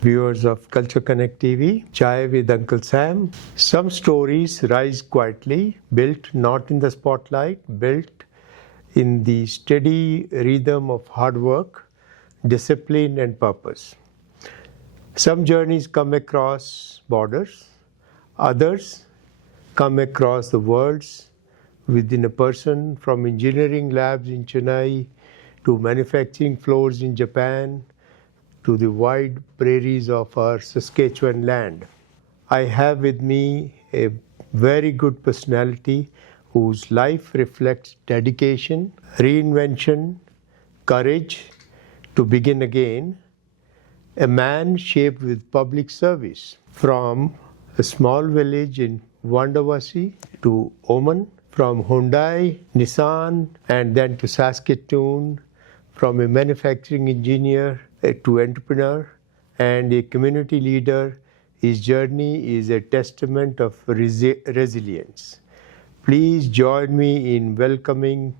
viewers of Culture Connect TV, Chai with Uncle Sam. Some stories rise quietly, built not in the spotlight, built in the steady rhythm of hard work, discipline and purpose. Some journeys come across borders, others come across the worlds within a person, from engineering labs in Chennai to manufacturing floors in Japan to the wide prairies of our Saskatchewan land. I have with me a very good personality whose life reflects dedication, reinvention, courage to begin again, a man shaped with public service. From a small village in Vandavasi to Oman, from Hyundai, Nissan, and then to Saskatoon, from a manufacturing engineer to entrepreneur and a community leader, his journey is a testament of resilience. Please join me in welcoming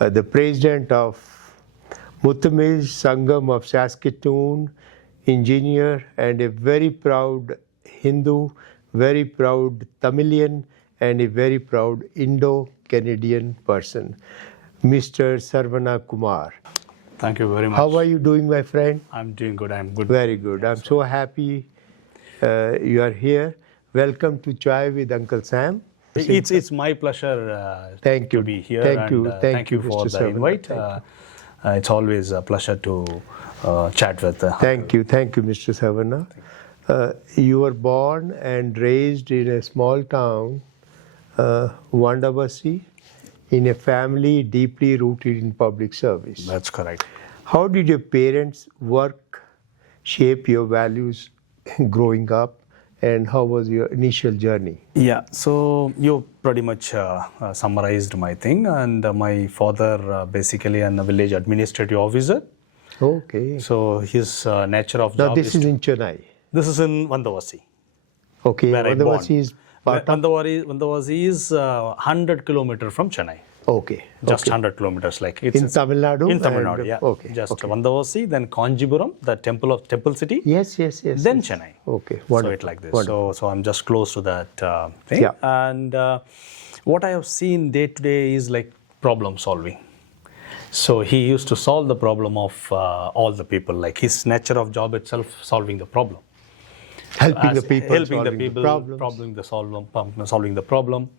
the president of Muthamizh Sangam of Saskatoon, engineer and a very proud Hindu, very proud Tamilian, and a very proud Indo-Canadian person, Mr. Saravanakumar. Thank you very much. How are you doing, my friend? I'm doing good. I'm good. Very good. I'm so happy you are here. Welcome to Chai with Uncle Sam. It's my pleasure thank you. to be here. Thank you for Mr. the invite. It's always a pleasure to chat with. Thank you, Mr. Savana. You were born and raised in a small town, Vandavasi, in a family deeply rooted in public service. That's correct. How did your parents' work shape your values growing up, and how was your initial journey? Yeah, so you pretty much summarized my thing. And my father basically a village administrative officer. Okay. So his nature of now job this is in Chennai. This is in Vandavasi. Okay, Vandavasi is part of... Vandavasi is 100 kilometers from Chennai. Okay. Just 100 kilometers, like it's in Tamil Nadu. In Tamil Nadu, yeah. Okay. Just Vandavasi, then Kanjipuram, the temple city. Yes. Then Chennai. Okay. Wonderful. So it like this. So I'm just close to that thing. Yeah. And what I have seen day to day is like problem solving. So he used to solve the problem of all the people. Like his nature of job itself, solving the problem. Helping the people, solving the problem.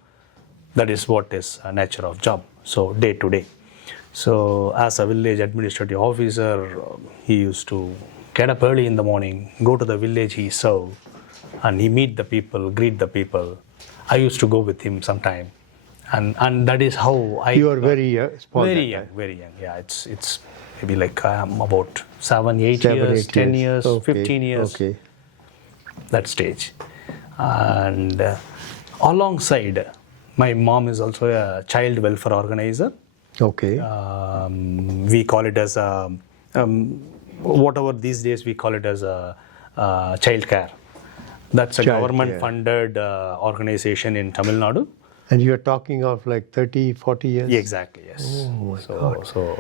That is what is a nature of job. So day to day. So as a village administrative officer, he used to get up early in the morning, go to the village he served, and he meet the people, greet the people. I used to go with him sometime, and that is how I. You are very small. Very young. Yeah, it's maybe like I'm about 7, 8 years, 10 years, okay. 15 years. Okay. That stage, and alongside. My mom is also a child welfare organizer. Okay. We call it as a, whatever these days we call it as a child care. That's a government-funded organization in Tamil Nadu. And you're talking of like 30, 40 years? Yeah, exactly, yes. Oh my God.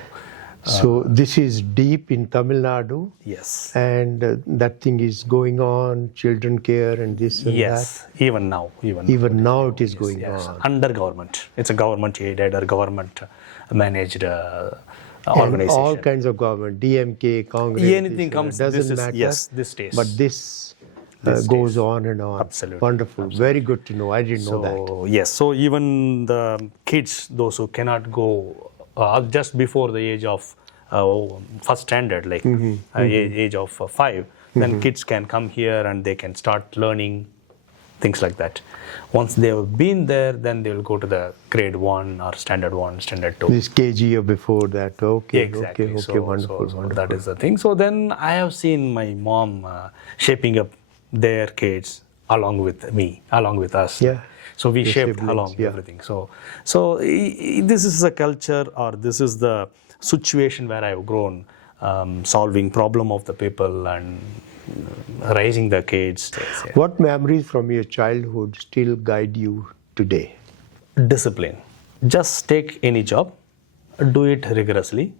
So this is deep in Tamil Nadu. Yes. And that thing is going on, children care and this and that. Even now. Even now it is going on. Under government. It's a government aided or government managed organization. All kinds of government, DMK, Congress. Anything comes, doesn't matter. Yes, this stays. But this goes on and on. Absolutely. Wonderful. Absolutely. Very good to know. I didn't know that. Yes. So even the kids, those who cannot go just before the age of first standard, like age of 5, then kids can come here and they can start learning things like that. Once they have been there, then they will go to the grade 1 or standard 1, standard 2. This KG or before that. Okay. Yeah, exactly. Okay. Wonderful. So that is the thing. So then I have seen my mom shaping up their kids along with me, along with us. Yeah. So we shaped along everything. So this is the culture, or this is the situation where I have grown, solving problem of the people and raising the kids. What memories from your childhood still guide you today? Discipline. Just take any job, do it rigorously.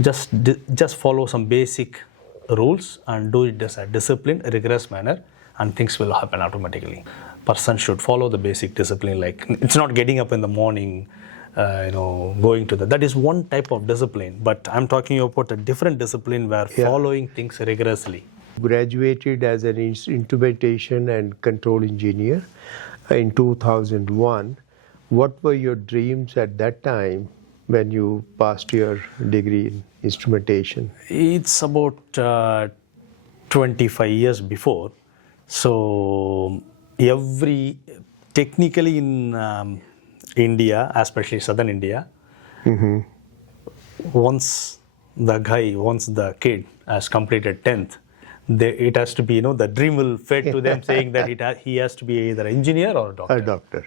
Just follow some basic rules and do it as a disciplined, rigorous manner, and things will happen automatically. Person should follow the basic discipline. Like, it's not getting up in the morning, going to that is one type of discipline. But I'm talking about a different discipline where following things rigorously. Graduated as an instrumentation and control engineer in 2001. What were your dreams at that time when you passed your degree in instrumentation? It's about 25 years before. So technically in India, especially southern India, once the kid has completed 10th, it has to be, the dream will fade to them saying that he has to be either an engineer or a doctor. A doctor.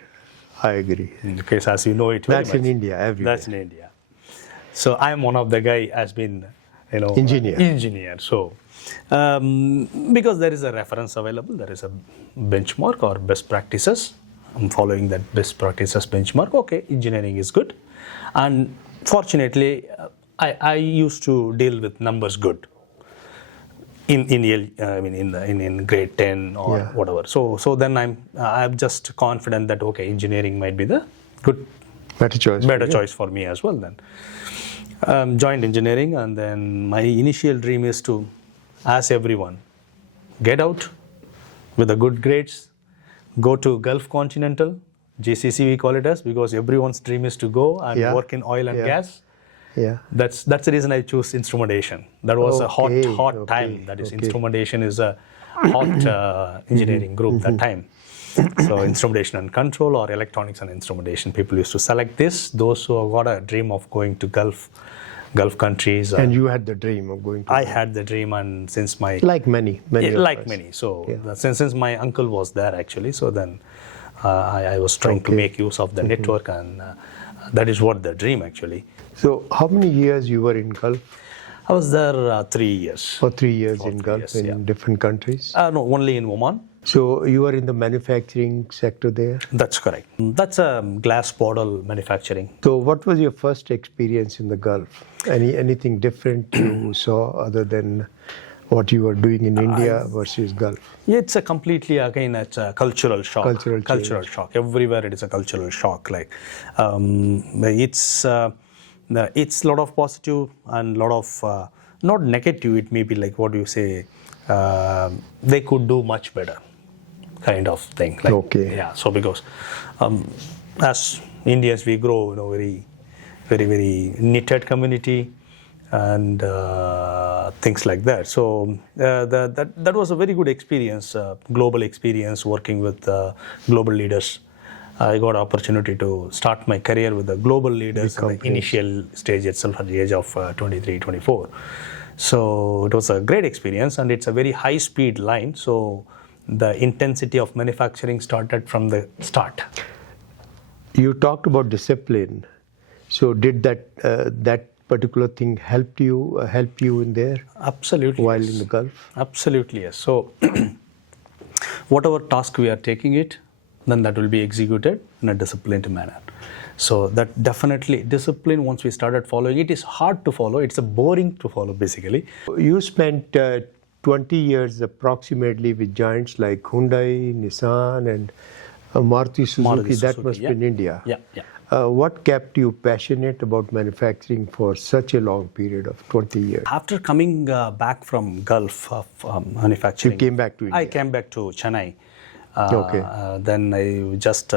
I agree. Because as you know it very That's much. in India, everywhere. That's in India. So I'm one of the guy has been, engineer. So because there is a reference available, there is a benchmark or best practices. I'm following that best practices benchmark. Okay, engineering is good, and fortunately, I used to deal with numbers good. In grade 10 or whatever. So then I'm just confident that okay, engineering might be the better choice for me as well. Then joined engineering, and then my initial dream is to, as everyone, get out with the good grades, go to Gulf Continental, GCC we call it as, because everyone's dream is to go and work in oil and gas. Yeah, that's the reason I chose instrumentation. That was a hot time. That is, instrumentation is a hot engineering group that time. So instrumentation and control, or electronics and instrumentation, people used to select this. Those who have got a dream of going to Gulf countries. And you had the dream of going to. I had the dream, and since my like many. So since my uncle was there actually, so then I was trying to make use of the network, and that is what the dream actually. So how many years you were in Gulf? I was there 3 years. For 3 years in Gulf, in different countries? No, only in Oman. So you were in the manufacturing sector there? That's correct. That's a glass bottle manufacturing. So what was your first experience in the Gulf? Anything different you saw other than what you were doing in India versus Gulf? It's a completely, again, it's a cultural shock. Cultural shock. Everywhere it is a cultural shock. Like, it's a lot of positive and lot of, not negative, it may be like, what do you say, they could do much better kind of thing. Like, yeah, so because as Indians, we grow, very, very, very knitted community and things like that. So that was a very good experience, global experience, working with global leaders. I got opportunity to start my career with the global leaders in the initial stage itself at the age of 23, 24. So it was a great experience, and it's a very high speed line. So the intensity of manufacturing started from the start. You talked about discipline. So did that particular thing help you in there? Absolutely. While in the Gulf? Absolutely, yes. So whatever task we are taking it, then that will be executed in a disciplined manner. So that definitely discipline, once we started following it, is hard to follow. It's boring to follow, basically. You spent 20 years approximately with giants like Hyundai, Nissan, and Maruti Suzuki. That must be in India. Yeah. What kept you passionate about manufacturing for such a long period of 20 years? After coming back from Gulf of manufacturing, you came back to India? I came back to Chennai. Then I just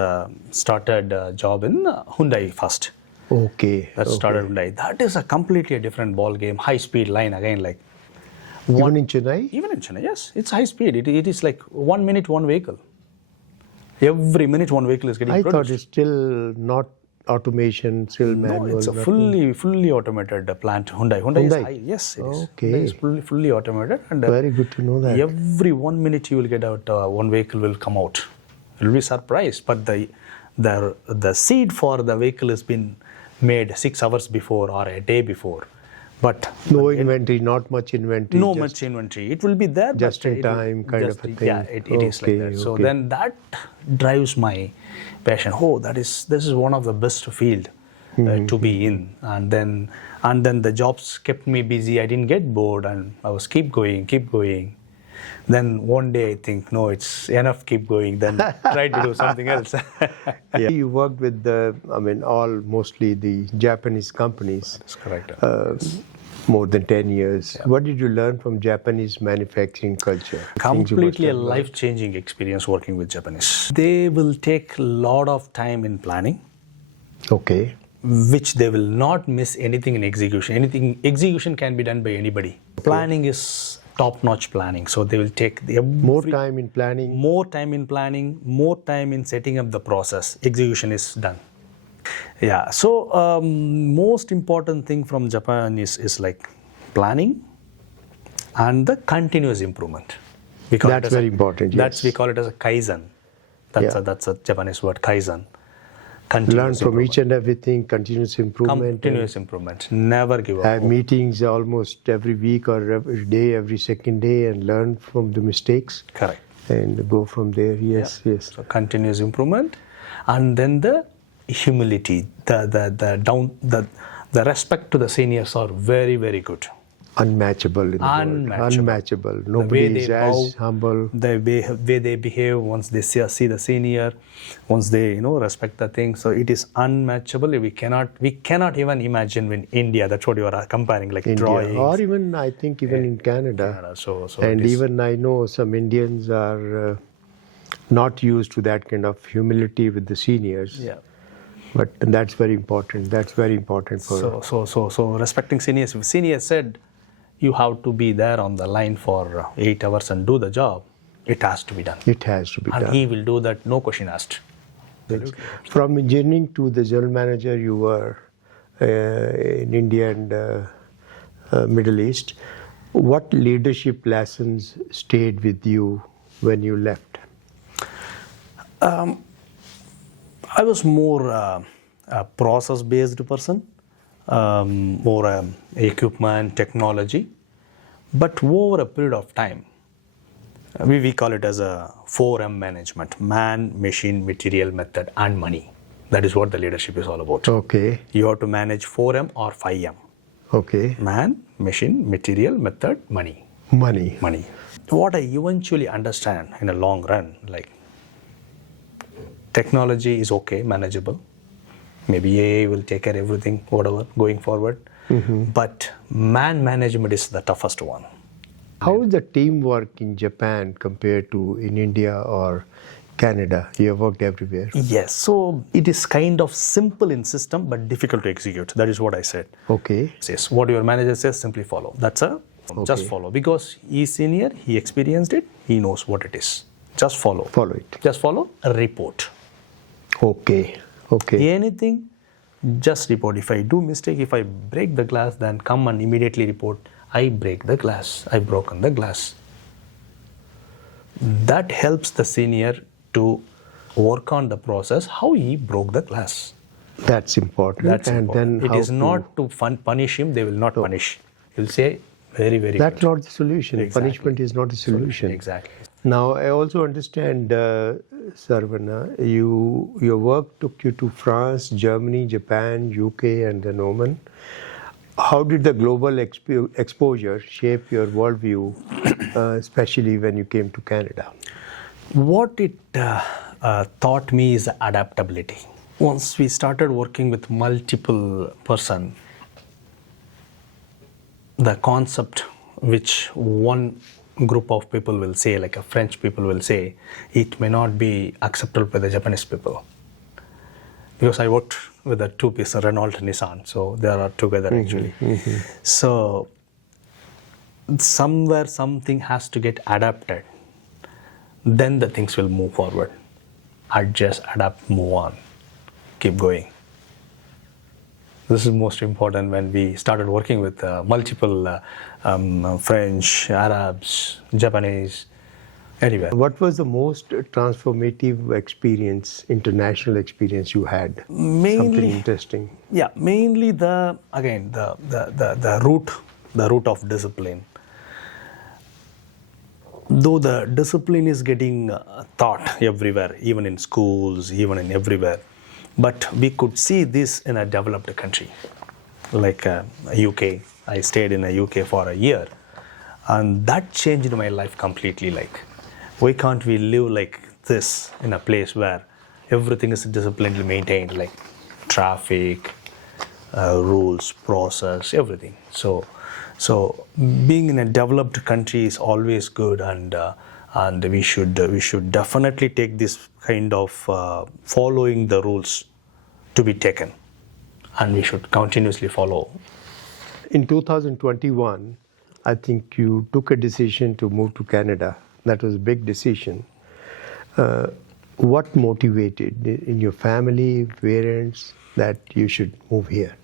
started a job in Hyundai first. Started Hyundai. That is a completely different ball game. High speed line again, like. Even in Chennai? Even in Chennai, yes. It's high speed. It is like 1 minute, one vehicle. Every minute, one vehicle is getting produced. I thought it's still not automation, still manual. No, it's a fully automated plant. Hyundai is high. Yes, it is. Hyundai is fully automated. And very good to know that. Every 1 minute you will get out, one vehicle will come out. You'll be surprised. But the seed for the vehicle has been made 6 hours before or a day before. But no inventory, not much inventory. No much inventory. It will be there. Just in time kind of a thing. Yeah, it is like that. So then that drives my passion. This is one of the best field to be in. And then And then the jobs kept me busy. I didn't get bored, and I was keep going. Then one day I think, no, it's enough, keep going. Then try to do something else. Yeah. You worked with mostly the Japanese companies. That's correct. More than 10 years. Yeah. What did you learn from Japanese manufacturing culture? Completely a life-changing experience working with Japanese. They will take a lot of time in planning. Okay. Which they will not miss anything in execution. Execution can be done by anybody. Okay. Planning is top-notch planning. So they will take more time in planning. More time in setting up the process. Execution is done. Yeah, so most important thing from Japan is like planning and the continuous improvement. That's very important. Yes. We call it as a kaizen. That's a Japanese word, kaizen. Learn from each and everything, continuous improvement. Continuous improvement. Never give up. Have meetings almost every week or every day, every second day, and learn from the mistakes. Correct. And go from there. Yes. So continuous improvement, and then the humility, the respect to the seniors are very, very good. Unmatchable in the world. Unmatchable. Nobody is as humble. The way they behave once they see the senior, once they respect the thing. So it is unmatchable. We cannot even imagine in India. That's what you are comparing, like India, drawings. or even I think in Canada. So and even I know some Indians are not used to that kind of humility with the seniors. Yeah. But that's very important. That's very important for. So respecting seniors. If senior said, you have to be there on the line for 8 hours and do the job, it has to be done. It has to be done. And he will do that, no question asked. From engineering to the general manager, you were in India and Middle East. What leadership lessons stayed with you when you left? I was more a process-based person. More equipment, technology, but over a period of time, we call it as a 4M management: man, machine, material, method, and money. That is what the leadership is all about. Okay. You have to manage 4M or 5M. Okay. Man, machine, material, method, money. Money. What I eventually understand in the long run, like technology is okay, manageable. Maybe AI will take care of everything, whatever, going forward. Mm-hmm. But man management is the toughest one. How is the teamwork in Japan compared to in India or Canada? You have worked everywhere. Yes, so it is kind of simple in system, but difficult to execute. That is what I said. Okay. Yes, what your manager says, simply follow. Just follow. Because he is senior, he experienced it, he knows what it is. Just follow. Follow it. Just follow, report. Okay. Anything, just report. If I do mistake, if I break the glass, then come and immediately report, I break the glass, I broken the glass. That helps the senior to work on the process, how he broke the glass. That's important. Then it is not to punish him, they will not punish. He'll say, very, very That's good. not the solution. Exactly. Punishment is not the solution. Exactly. Now, I also understand, Saravana, your work took you to France, Germany, Japan, UK, and then Oman. How did the global exposure shape your worldview, especially when you came to Canada? What it taught me is adaptability. Once we started working with multiple person, the concept which one group of people will say, like a French people will say, it may not be acceptable by the Japanese people. Because I worked with the two pieces, Renault and Nissan, so they are together actually. Mm-hmm. So somewhere something has to get adapted. Then the things will move forward. Adjust, adapt, move on, keep going. This is most important when we started working with multiple French, Arabs, Japanese, anywhere. What was the most transformative experience, international experience you had? Something interesting. Yeah, mainly the root of discipline. Though the discipline is getting taught everywhere, even in schools, even in everywhere, but we could see this in a developed country. like UK. I stayed in the UK for a year, and that changed my life completely. Like, why can't we live like this in a place where everything is disciplinedly maintained, like traffic, rules, process, everything. So being in a developed country is always good, and we should definitely take this kind of following the rules to be taken, and we should continuously follow. In 2021, I think you took a decision to move to Canada. That was a big decision. What motivated in your family, parents, that you should move here?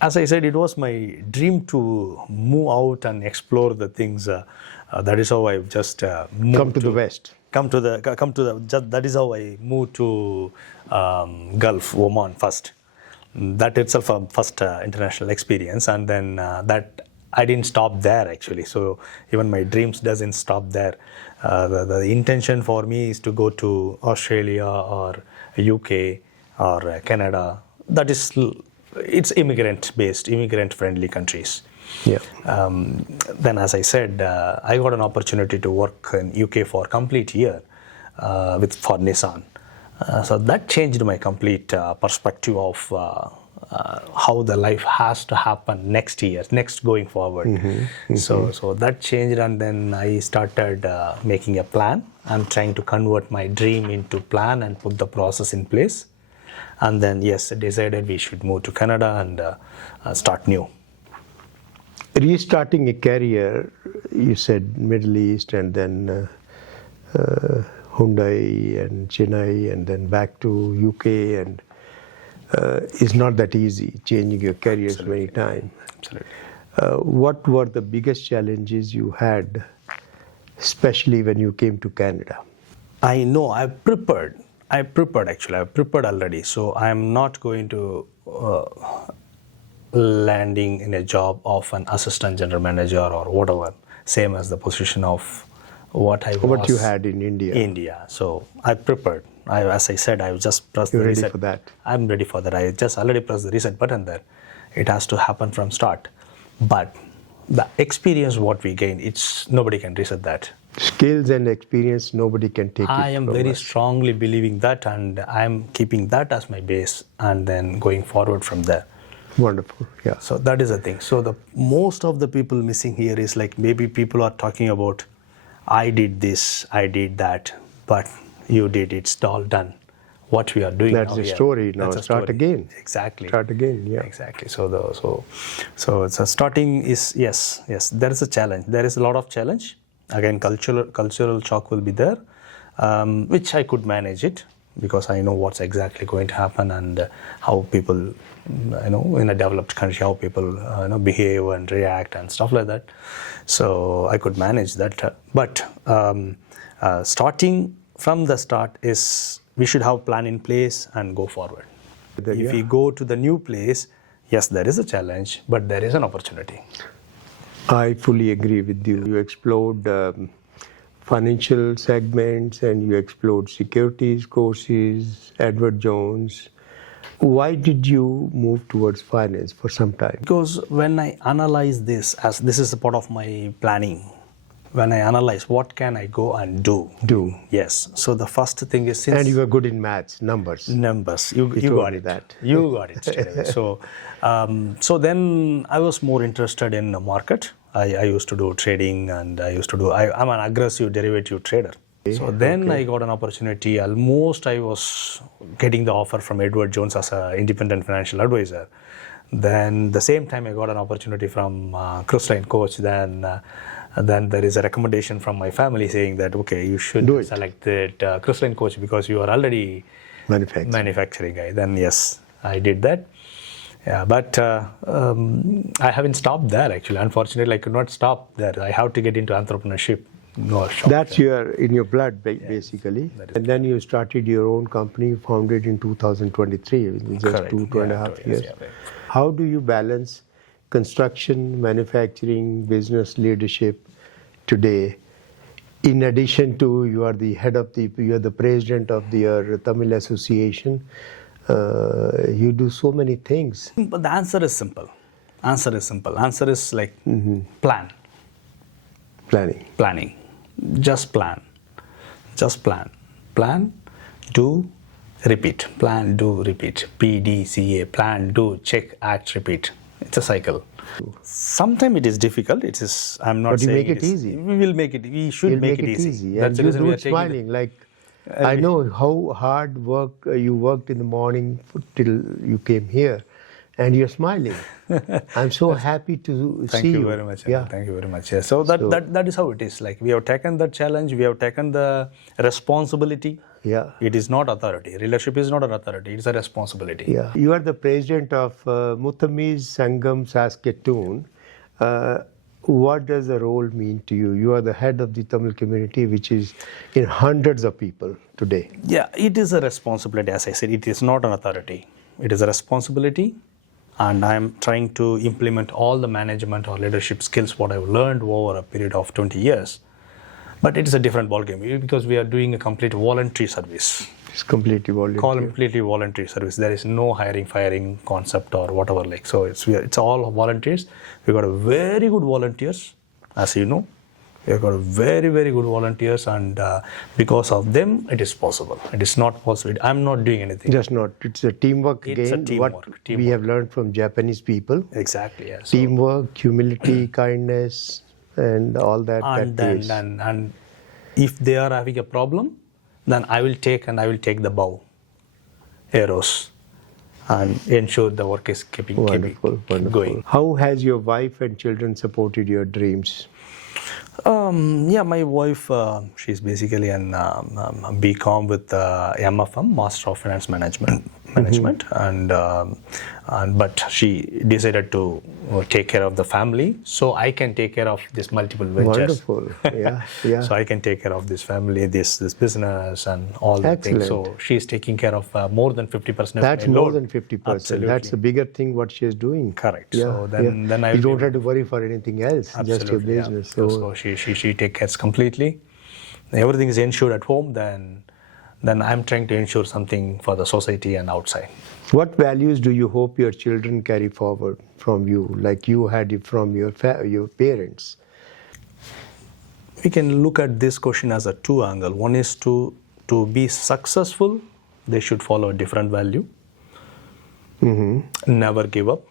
As I said, it was my dream to move out and explore the things. That is how I just moved Come to the West. That is how I moved to Gulf, Oman first. That itself a first international experience, and then that I didn't stop there actually. So even my dreams doesn't stop there. The intention for me is to go to Australia or UK or Canada. That is, it's immigrant-friendly countries. Yeah. Then, as I said, I got an opportunity to work in UK for a complete year for Nissan. So that changed my complete perspective of how the life has to happen next going forward. So that changed, and then I started making a plan. I'm trying to convert my dream into plan and put the process in place. And then, yes, decided we should move to Canada and start new. Restarting a career, you said Middle East, and then Hyundai and Chennai, and then back to UK, and it's not that easy, changing your careers many times. Absolutely. What were the biggest challenges you had, especially when you came to Canada? I know, I prepared already. So I'm not going to landing in a job of an assistant general manager or whatever, same as the position of what you had in India. So I prepared. As I said, I just pressed the reset. Ready for that? I'm ready for that. I just already pressed the reset button there. It has to happen from start. But the experience what we gain, nobody can reset that. Skills and experience, nobody can take it I am very us. strongly believing that, and I am keeping that as my base, and then going forward from there. Wonderful, yeah. So that is the thing. So the most of the people missing here is like, maybe people are talking about, I did this, I did that, but you did, it's all done. What we are doing That's now. the story now. Start again. Exactly. Start again, yeah. Exactly. So starting is, yes, there is a challenge. There is a lot of challenge. Again, cultural shock will be there, which I could manage it, because I know what's exactly going to happen, and how people, in a developed country, how people, behave and react and stuff like that. So I could manage that. But starting from the start is, we should have a plan in place and go forward. If we go to the new place, yes, there is a challenge, but there is an opportunity. I fully agree with you. You explored financial segments, and you explored securities courses, Edward Jones. Why did you move towards finance for some time? Because when I analyze this, as this is a part of my planning, when I analyze what can I go and do. Yes. So the first thing is, since... And you were good in maths, numbers. You got it. That. You got it straight away. So then I was more interested in the market. I used to do trading, and I'm an aggressive derivative trader. So then I got an opportunity. Almost I was getting the offer from Edward Jones as an independent financial advisor. Then the same time I got an opportunity from Krith coach. Then there is a recommendation from my family saying that, okay, you should select that Krith coach because you are already manufacturing guy. Then yes, I did that. Yeah, but I haven't stopped there actually. Unfortunately, I could not stop there. I have to get into entrepreneurship. That's in your blood, basically. And then you started your own company, founded in 2023, just two and a half years. How do you balance construction, manufacturing, business leadership today? In addition to, you are the president of the Tamil Association. You do so many things. But the answer is simple. Answer is simple. Answer is like plan. Planning. Just plan. Plan, do, repeat. Plan, do, repeat. PDCA. Plan, do, check, act, repeat. It's a cycle. Sometimes it is difficult. It is. I'm not But you saying make it easy. We will make it. We should You'll make it easy. And That's the you reason do we are it taking smiling. Like, I know how hard you worked in the morning till you came here, and you're smiling. I'm so happy to Thank see you very much. Yeah. Thank you very much. Yeah. So that is how it is. Like we have taken the challenge. We have taken the responsibility. Yeah. It is not authority. Leadership is not an authority. It's a responsibility. Yeah. You are the president of Muthamizh Sangam, Saskatoon. What does the role mean to you? You are the head of the Tamil community, which is in hundreds of people today. Yeah, it is a responsibility. As I said, it is not an authority. It is a responsibility, and I am trying to implement all the management or leadership skills what I've learned over a period of 20 years. But it is a different ballgame because we are doing a complete voluntary service. It's completely voluntary. Completely voluntary service. There is no hiring, firing concept or whatever. Like so, it's all volunteers. We got a very good volunteers, as you know. We have got a very, very good volunteers, and because of them, it is possible. It is not possible. I'm not doing anything. Just not. It's a teamwork It's again. a teamwork. What we have learned from Japanese people. Exactly. Yeah. So, Teamwork, humility, kindness, and all that. and if they are having a problem, then I will take the bow, arrows, and ensure the work is keeping going. How has your wife and children supported your dreams? Yeah, my wife, she's basically an BCom with MFM, Master of Finance Management, and but she decided to take care of the family, so I can take care of this multiple ventures. Wonderful, yeah. So I can take care of this family, this business, and all the things. So she's taking care of more than 50%. That's more than 50%. Absolutely. That's a bigger thing what she's doing. Correct. Yeah, So then I you don't have to worry for anything else. Absolutely, just your business. Yeah. So she takes care completely. Everything is ensured at home. Then I'm trying to ensure something for the society and outside. What values do you hope your children carry forward from you, like you had it from your parents? We can look at this question as a two angle. One is to be successful, they should follow a different value. Never give up.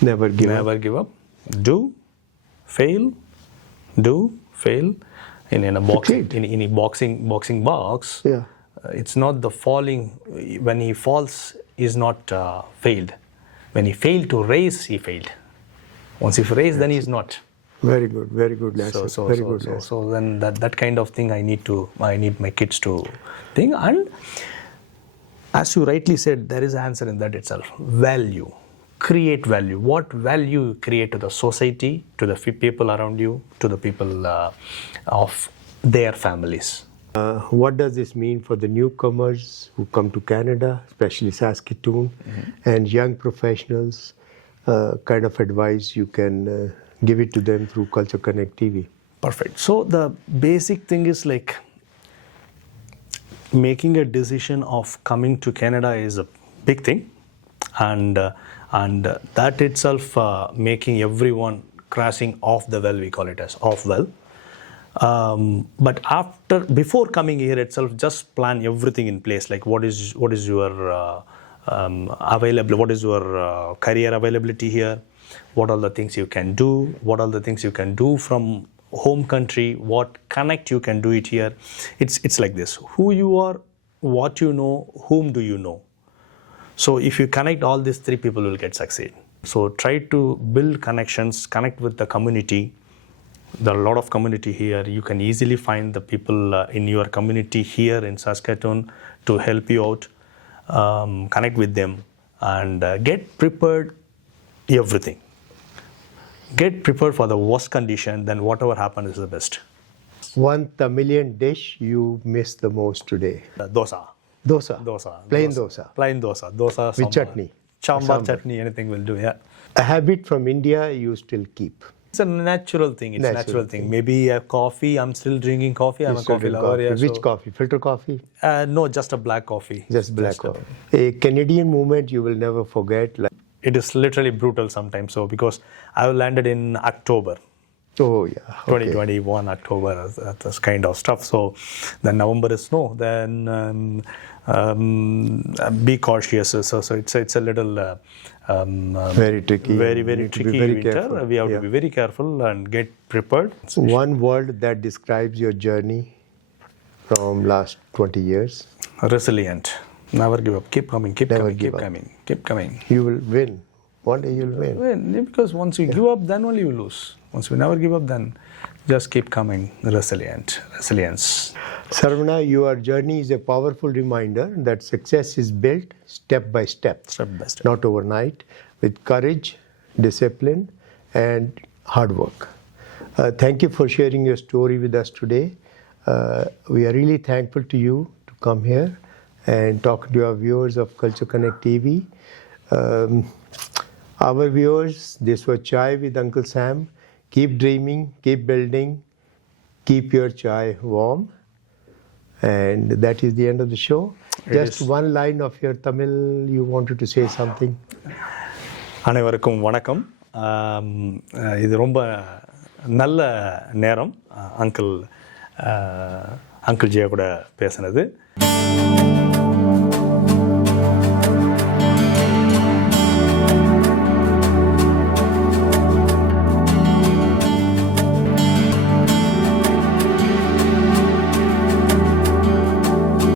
Never give up. Do, fail. In a boxing box, yeah. It's not the falling. When he falls, is not failed. When he failed to raise, he failed. Once he raised, then he's not. Very good lesson. So then that kind of thing I need my kids to think. And as you rightly said, there is an answer in that itself. Value. Create value. What value you create to the society, to the people around you, to the people of their families. What does this mean for the newcomers who come to Canada, especially Saskatoon, and young professionals? Kind of advice you can give it to them through Culture Connect TV. Perfect. So the basic thing is like making a decision of coming to Canada is a big thing, and that itself making everyone crashing off the well, we call it as off well. But before coming here itself, just plan everything in place. Like what is your available? What is your career availability here? What are the things you can do? What are the things you can do from home country? What connect you can do it here? It's like this: who you are, what you know, whom do you know? So if you connect all these three, people will succeed. So try to build connections, connect with the community. There are a lot of community here. You can easily find the people in your community here in Saskatoon to help you out. Connect with them and get prepared. Everything. Get prepared for the worst condition. Then whatever happens is the best. One Tamilian dish you miss the most today? Dosa. Plain dosa. Dosa with chutney. Sambar chutney. Anything will do. Yeah. A habit from India you still keep? It's a natural thing. It's a natural thing. Maybe a coffee. I'm still drinking coffee. I'm a coffee lover. Yeah, which coffee? Filter coffee? No, just a black coffee. Just black coffee. A Canadian moment you will never forget. it is literally brutal sometimes. So because I landed in October. Oh yeah, okay. 2021 October, that's kind of stuff. So then November is snow. Then be cautious. So it's a little very tricky. Very tricky winter. Careful. We have to be very careful and get prepared. One word that describes your journey from last 20 years. Resilient. Never give up. Keep coming. Keep Never coming. give Keep up. coming. Keep coming. You will win. One day you'll win. Because once you give up, then only you lose. Once you never give up, then just keep coming. Resilience. Saravana, your journey is a powerful reminder that success is built step by step. Step by step. Not overnight, with courage, discipline, and hard work. Thank you for sharing your story with us today. We are really thankful to you to come here and talk to our viewers of Culture Connect TV. Our viewers, this was Chai with Uncle Sam. Keep dreaming, keep building, keep your chai warm. And that is the end of the show. Just one line of your Tamil, you wanted to say something. அனைவருக்கும் வணக்கம். இது ரொம்ப நல்ல நேரம் uncle Jaya கூட பேசுனது.